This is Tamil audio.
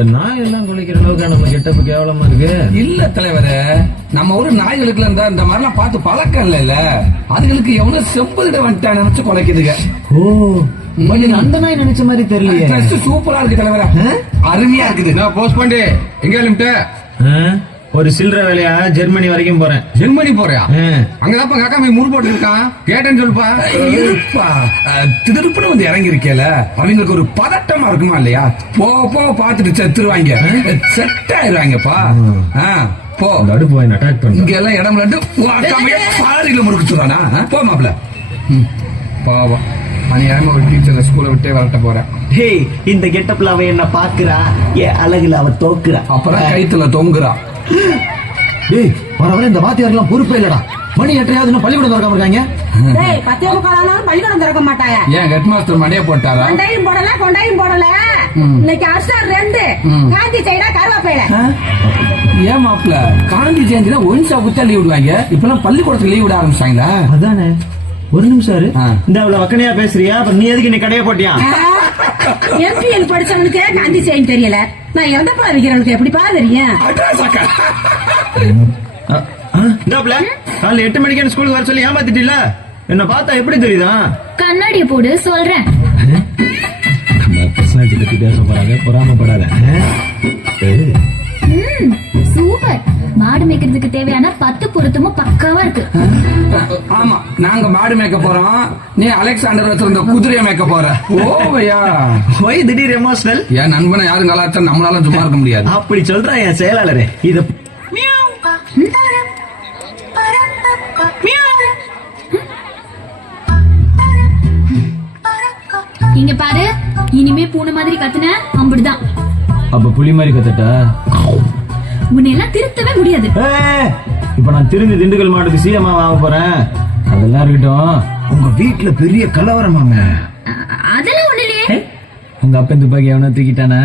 இந்த நாய் எல்லாம் குளிக்கிற அளவுக்கு நம்ம கெட்டப்பு கேவலமா இருக்கு? இல்ல தலைவரே நம்ம ஊரு நாய்களுக்கு இருந்தா இந்த மாதிரிலாம் பார்த்து பழக்கம் இல்ல அதுகளுக்கு எவ்வளவு செப்பலிட வந்துட்டான்னு நினைச்சு குலைக்குதுங்க. ஓ அந்த நாய் நினைச்ச மாதிரி Dress சூப்பரா இருக்கு தலைவரே. அருமையா இருக்குது. நான் போஸ்ட் பண்ணி எங்க எழுமிட்ட ஆ? ஒரு சில்லற வேலையா? ஜெர்மனி வரைக்கும் போறேன். ஜெர்மனி போறியா. அங்கதான் எங்க அக்கா போய் முறு போட்டு இருக்கான் கேட்டேன்னு சொல்லுப்பா. இருப்பா. அஹ், திடுப்புன்னு வந்து இறங்கி இருக்கேல அவங்களுக்கு ஒரு பதட்டமா இருக்குமா இல்லையா? போ போ பாத்துட்டு செத்துருவாங்க. செட் ஆயிருவாங்கப்பா. போ. அடுப்பு அட்டாக் இங்க பண்றேன் எல்லாம் இடம் இல்லாட்டு வாக்காமையே பாதியில முறுக்கு சொல்றானா போ மாப்ள பாவம் அநியாயமா ஒரு டீச்சர் ஸ்கூலை விட்டே வரட்ட போறேன். ஹேய் இந்த கெட்டப்ல அவ என்ன பாக்குறா என் அழகுல அவ தோக்குறா. அப்புறம் கைத்துல தொங்குறா. டேய் வர வர இந்த வாத்தியாரெல்லாம் பொறுப்பே இல்லடா. மணி எட்டையாவது இன்னும் பள்ளிக்கூடம் திறக்காம இருக்காங்க. டேய் பத்தே முக்காலும் பள்ளிக்கூடம் திறக்க மாட்டாங்க ஏன் ஹெட் மாஸ்டர் மண்டைய போட்டாரா? கொண்டையும் போடல கொண்டையும் போடல. இன்னைக்கு அஸ்டார் ரெண்டு. காந்தி சைடா கருவாப்பையில? ஏன் மாப்ள காந்தி ஜெயந்தில ஒயின் ஷாப் லீவ் விடுவாங்க. இப்பெல்லாம் பள்ளிக்கூடத்துக்கு லீவ் விட ஆரம்பிச்சாங்களா அதானே. ஒரு நிமிஷம். இந்த அவ்வளவு வக்கனையா பேசுறியா? அப்ப நீ எதுக்கு நீ கடைய போட்டியா? எம்பிஎல் படிச்சவனுக்கு காந்தி செய்யும் தெரியல. நான் இறந்த பழம் விக்கிறவனுக்கு எப்படிப்பா தெரியும்? காலைல எட்டு மணிக்கு ஸ்கூலுக்கு வர சொல்லி ஏமாத்திட்டில என்ன பார்த்தா எப்படி தெரியுதா? கண்ணாடிய போடு சொல்றேன். நம்ம பர்சனாலிட்டி பத்தி பேச போறாங்க பொறாமப்படாத சூப்பர். மாடு மேய்க்கிறதுக்கு தேவையான பத்து பொருத்தமும் பக்காவா இருக்கு. ஆமா. நாங்க மாடு மேய்க்க போறோம். நீ அலெக்சாண்டர் வச்சிருந்த குதிரையை மேய்க்க போற. ஓவையா. ஒய் திடீர் எமோஷனல் என் நண்பனை யாரும் கலாச்சா நம்மளால சும்மா இருக்க முடியாது. அப்படி சொல்றான் என் செயலாளரே. இத இங்க பாரு இனிமே பூனை மாதிரி கத்துன அம்பிடுதான். அப்ப புலி மாதிரி கத்துட்டா? உன்னை எல்லாம் திருத்தவே முடியாது. இப்ப நான் திரும்பி திண்டுக்கல் மாவட்டத்துக்கு சிஎம் ஆக போறேன். அதெல்லாம் இருக்கட்டும். உங்க வீட்டுல பெரிய கலவரமாங்க அதெல்லாம் ஒண்ணு இல்லையே உங்க அப்பன் துப்பாக்கி எவனா தூக்கிட்டானா?